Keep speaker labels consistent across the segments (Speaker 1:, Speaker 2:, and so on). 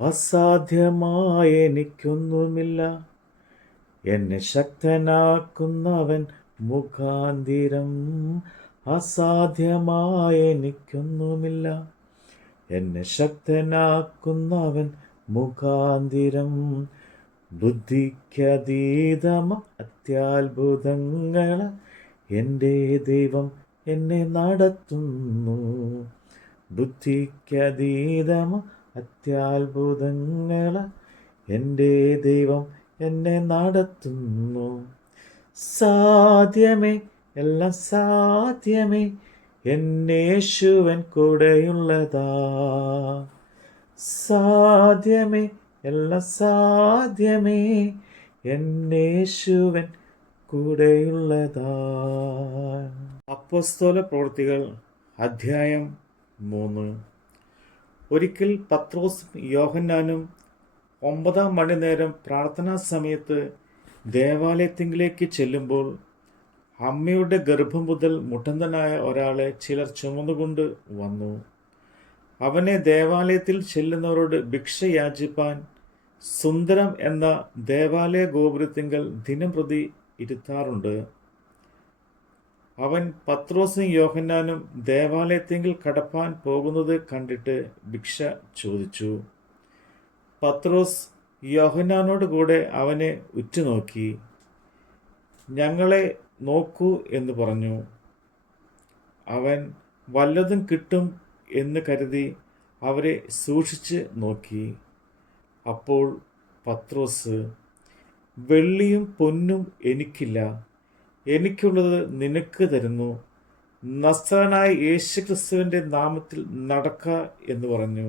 Speaker 1: അസാധ്യമായ എനിക്കൊന്നുമില്ല. എന്നെ ശക്തനാക്കുന്നവൻ മുഖാന്തിരം അസാധ്യമായ എനിക്കൊന്നുമില്ല. എന്നെ ശക്തനാക്കുന്നവൻ മുഖാന്തിരം ബുദ്ധിക്കതീതമ അത്യാത്ഭുതങ്ങൾ എന്റെ ദൈവം എന്നെ നടത്തുന്നു. ബുദ്ധിക്കതീതമ അത്യാത്ഭുതങ്ങൾ എന്റെ ദൈവം എന്നെ നടത്തുന്നു. സാധ്യമേ എല്ലാം സാധ്യമേ എന്നേശുവൻ കൂടെയുള്ളതാ. സാധ്യമേ എല്ലാം സാധ്യമേ എന്നേശുവൻ കൂടെയുള്ളതാ. അപ്പോസ്തോല പ്രവൃത്തികൾ അധ്യായം മൂന്ന്. ഒരിക്കൽ പത്രോസും യോഹന്നാനും ഒമ്പതാം മണി നേരം പ്രാർത്ഥനാ സമയത്ത് ദേവാലയത്തിങ്കിലേക്ക് ചെല്ലുമ്പോൾ അമ്മയുടെ ഗർഭം മുതൽ മുട്ടന്തനായ ഒരാളെ ചിലർ ചുമന്നുകൊണ്ട് വന്നു. അവനെ ദേവാലയത്തിൽ ചെല്ലുന്നവരോട് ഭിക്ഷ യാചിപ്പാൻ സുന്ദരം എന്ന ദേവാലയ ഗോപുരത്തിങ്കൽ ദിനം പ്രതി ഇരുത്താറുണ്ട്. അവൻ പത്രോസും യോഹന്നാനും ദേവാലയത്തിങ്കിൽ കടപ്പാൻ പോകുന്നത് കണ്ടിട്ട് ഭിക്ഷ ചോദിച്ചു. പത്രോസ് യോഹന്നാനോട് കൂടെ അവനെ ഉറ്റുനോക്കി ഞങ്ങളെ നോക്കൂ എന്ന് പറഞ്ഞു. അവൻ വല്ലതും കിട്ടും എന്ന് കരുതി അവരെ സൂക്ഷിച്ച് നോക്കി. അപ്പോൾ പത്രോസ് വെള്ളിയും പൊന്നും എനിക്കില്ല. എനിക്കുള്ളത് നിനക്ക് തരുന്നു. നസ്രനായ യേശു ക്രിസ്തുവിന്റെ നാമത്തിൽ നടക്ക എന്ന് പറഞ്ഞു.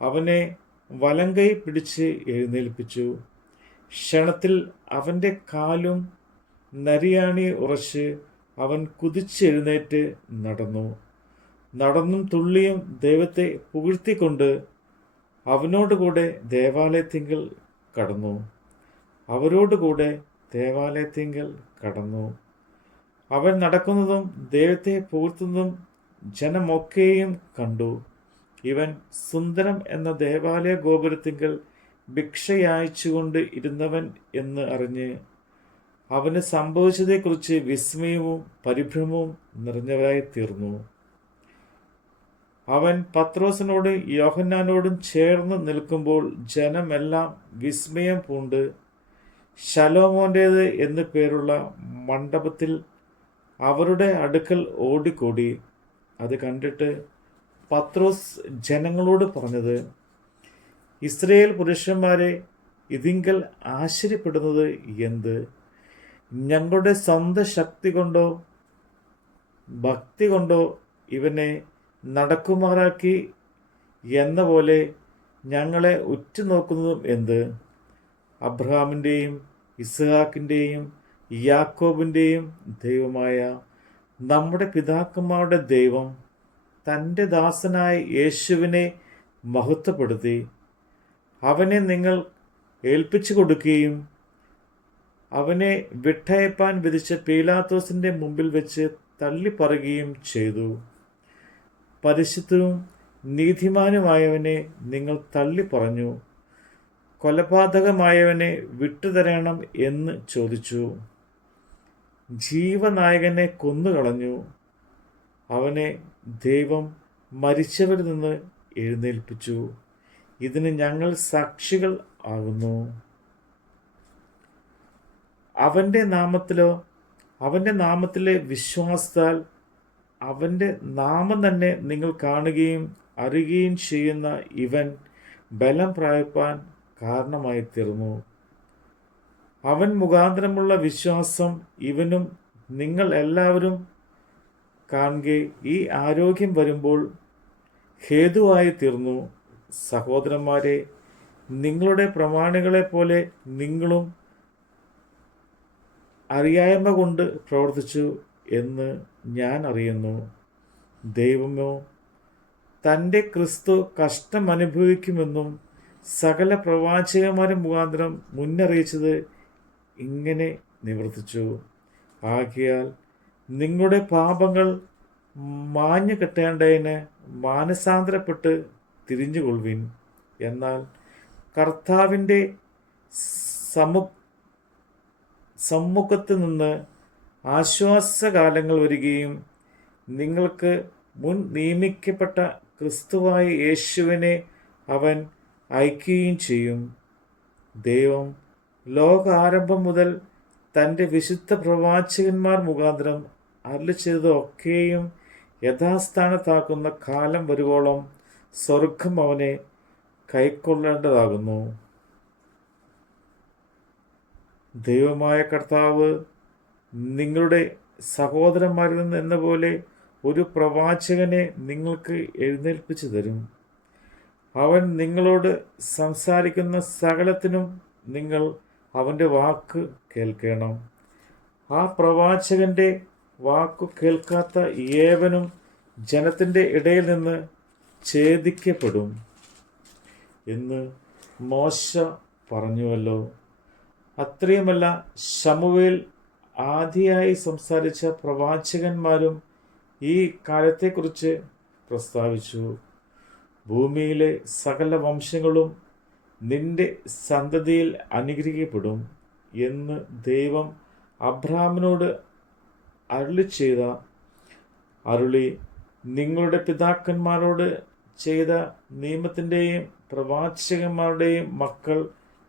Speaker 1: അവനെ വലങ്കൈ പിടിച്ച് എഴുന്നേൽപ്പിച്ചു. ക്ഷണത്തിൽ അവന്റെ കാലും നരിയാണി ഉറച്ച് അവൻ കുതിച്ചെഴുന്നേറ്റ് നടന്നു. നടന്നും തുള്ളിയും ദൈവത്തെ പുകഴ്ത്തിക്കൊണ്ട് അവനോടുകൂടെ ദേവാലയത്തിങ്കൽ കടന്നു. അവരോടുകൂടെ ദേവാലയത്തിങ്കൽ കടന്നു. അവൻ നടക്കുന്നതും ദൈവത്തെ പുകഴ്ത്തുന്നതും ജനമൊക്കെയും കണ്ടു. ഇവൻ സുന്ദരം എന്ന ദേവാലയ ഗോപുരത്തിങ്കൽ ഭിക്ഷയച്ചുകൊണ്ട് ഇരുന്നവൻ എന്ന് അറിഞ്ഞ് അവന് സംഭവിച്ചതേക്കുറിച്ച് വിസ്മയവും പരിഭ്രമവും നിറഞ്ഞവരായി തീർന്നു. അവൻ പത്രോസിനോട് യോഹന്നാനോടും ചേർന്ന് നിൽക്കുമ്പോൾ ജനമെല്ലാം വിസ്മയം പൂണ്ട് ശലോമോന്റേത് എന്നു പേരുള്ള മണ്ഡപത്തിൽ അവരുടെ അടുക്കൽ ഓടിക്കൂടി. അത് കണ്ടിട്ട് പത്രോസ് ജനങ്ങളോട് പറഞ്ഞത് ഇസ്രയേൽ പുരുഷന്മാരെ ഇതിങ്കൽ ആശ്ചര്യപ്പെടുന്നത് എന്ത്? ഞങ്ങളുടെ സ്വന്തം ശക്തി കൊണ്ടോ ഭക്തി കൊണ്ടോ ഇവനെ നടക്കുമാറാക്കി എന്ന പോലെ ഞങ്ങളെ ഉറ്റുനോക്കുന്നതും എന്ത്? അബ്രഹാമിന്റെയും ഇസ്ഹാക്കിന്റെയും യാക്കോബിന്റെയും ദൈവമായ നമ്മുടെ പിതാക്കന്മാരുടെ ദൈവം തന്റെ ദാസനായ യേശുവിനെ മഹത്വപ്പെടുത്തി അവനെ നിങ്ങൾ ഏൽപ്പിച്ചു കൊടുക്കുകയും അവനെ വിട്ടയപ്പാൻ വിധിച്ച പീലാത്തോസിന്റെ മുമ്പിൽ വെച്ച് തള്ളിപ്പറയുകയും ചെയ്തു. പരിശുദ്ധവും നീതിമാനുമായവനെ നിങ്ങൾ തള്ളിപ്പറഞ്ഞു. കൊലപാതകമായവനെ വിട്ടുതരണം എന്ന് ചോദിച്ചു. ജീവനായകനെ കൊന്നുകളഞ്ഞു. അവനെ ദൈവം മരിച്ചവരിൽ നിന്ന് എഴുന്നേൽപ്പിച്ചു. ഇതിന് ഞങ്ങൾ സാക്ഷികൾ ആകുന്നു. അവന്റെ നാമത്തിലോ അവന്റെ നാമത്തിലെ വിശ്വാസത്താൽ അവന്റെ നാമം തന്നെ നിങ്ങൾ കാണുകയും അറിയുകയും ചെയ്യുന്ന ഇവൻ ബലം പ്രായപ്പാൻ കാരണമായി തീർന്നു അവൻ മുഖാന്തരമുള്ള വിശ്വാസം ഇവനും നിങ്ങൾ എല്ലാവരും കാണുക. ഈ ആരോഗ്യം വരുമ്പോൾ ഹേതുവായി തീർന്നു സഹോദരന്മാരെ നിങ്ങളുടെ പ്രമാണികളെ പോലെ നിങ്ങളും അറിയായ്മ കൊണ്ട് പ്രവർത്തിച്ചു എന്ന് ഞാൻ അറിയുന്നു. ദൈവമോ തന്റെ ക്രിസ്തു കഷ്ടം അനുഭവിക്കുമെന്നും സകല പ്രവാചകന്മാരും മുഖാന്തരം മുന്നറിയിച്ചത് ഇങ്ങനെ നിവർത്തിച്ചു. ആകിയാൽ നിങ്ങളുടെ പാപങ്ങൾ മാഞ്ഞു കെട്ടേണ്ടതിന് മാനസാന്തരപ്പെട്ട് തിരിഞ്ഞുകൊള്ളുവിൻ. എന്നാൽ കർത്താവിന്റെ സമു സമ്മുഖത്ത് നിന്ന് ആശ്വാസകാലങ്ങൾ വരികയും നിങ്ങൾക്ക് മുൻ നിയമിക്കപ്പെട്ട ക്രിസ്തുവായ യേശുവിനെ അവൻ അയക്കുകയും ചെയ്യും. ദൈവം ലോകാരംഭം മുതൽ തന്റെ വിശുദ്ധ പ്രവാചകന്മാർ മുഖാന്തരം അരളി ചെയ്തതൊക്കെയും യഥാസ്ഥാനത്താക്കുന്ന കാലം വരുവോളം സ്വർഗം അവനെ കൈക്കൊള്ളേണ്ടതാകുന്നു. ദൈവമായ കർത്താവ് നിങ്ങളുടെ സഹോദരന്മാരിൽ നിന്ന് എന്ന പോലെ ഒരു പ്രവാചകനെ നിങ്ങൾക്ക് എഴുന്നേൽപ്പിച്ചു തരും. അവൻ നിങ്ങളോട് സംസാരിക്കുന്ന സകലത്തിനും നിങ്ങൾ അവന്റെ വാക്ക് കേൾക്കണം. ആ പ്രവാചകന്റെ വാക്ക് കേൾക്കാത്ത ഏവനും ജനത്തിന്റെ ഇടയിൽ നിന്ന് ഛേദിക്കപ്പെടും എന്ന് മോശ പറഞ്ഞുവല്ലോ. അത്രയുമല്ല ശമുവേൽ ആദ്യമായി സംസാരിച്ച പ്രവാചകന്മാരും ഈ കാലത്തെക്കുറിച്ച് പ്രസ്താവിച്ചു. ഭൂമിയിലെ സകല വംശങ്ങളും നിന്റെ സന്തതിയിൽ അനുഗ്രഹിക്കപ്പെടും എന്ന് ദൈവം അബ്രഹാമിനോട് അരുളി ചെയ്ത അരുളി നിങ്ങളുടെ പിതാക്കന്മാരോട് ചെയ്ത നിയമത്തിന്റെയും പ്രവാചകന്മാരുടെയും മക്കൾ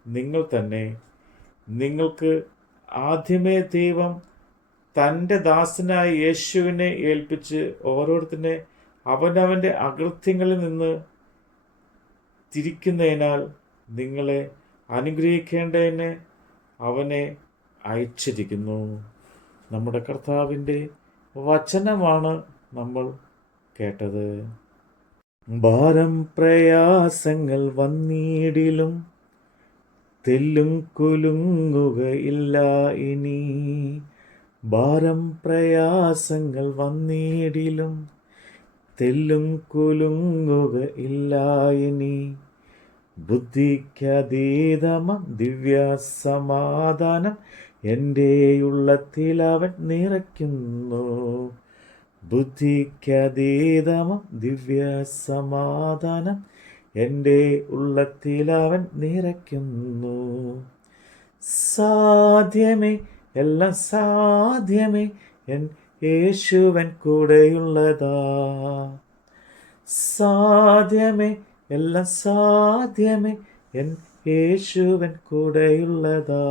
Speaker 1: നിങ്ങൾ തന്നെ. നിങ്ങൾക്ക് ആദ്യമേ ദൈവം തന്റെ ദാസനായ യേശുവിനെ ഏൽപ്പിച്ച് ഓരോരുത്തരെ അവനവന്റെ അകൃത്യങ്ങളിൽ നിന്ന് തിരിക്കുന്നതിനാൽ നിങ്ങളെ അനുഗ്രഹിക്കേണ്ടതിന് അവനെ അയച്ചിരിക്കുന്നു. നമ്മുടെ കർത്താവിന്റെ വചനമാണ് നമ്മൾ കേട്ടത്. ഭാരം പ്രയാസങ്ങൾ വന്നീടിലും തെല്ലും കുലുങ്ങുകയില്ല ഇനി. ഭാരം പ്രയാസങ്ങൾ വന്നിടിലും തെല്ലും കുലുങ്ങുക ഇല്ലായിനി ബുദ്ധിക്കതീതമം ദിവ്യ സമാധാനം എന്റെ ഉള്ളത്തിൽ അവൻ നിറയ്ക്കുന്നു. ബുദ്ധിക്കതീതമം ദിവ്യ സമാധാനം എന്റെ ഉള്ളത്തിൽ അവൻ നിറയ്ക്കുന്നു. സാധ്യമേ എല്ലാം സാധ്യമേ എൻ യേശുവൻ കൂടെയുള്ളതാ. സാധ്യമേ എല്ലാം സാധ്യമേ എൻ യേശുവൻ കൂടെയുള്ളതാ.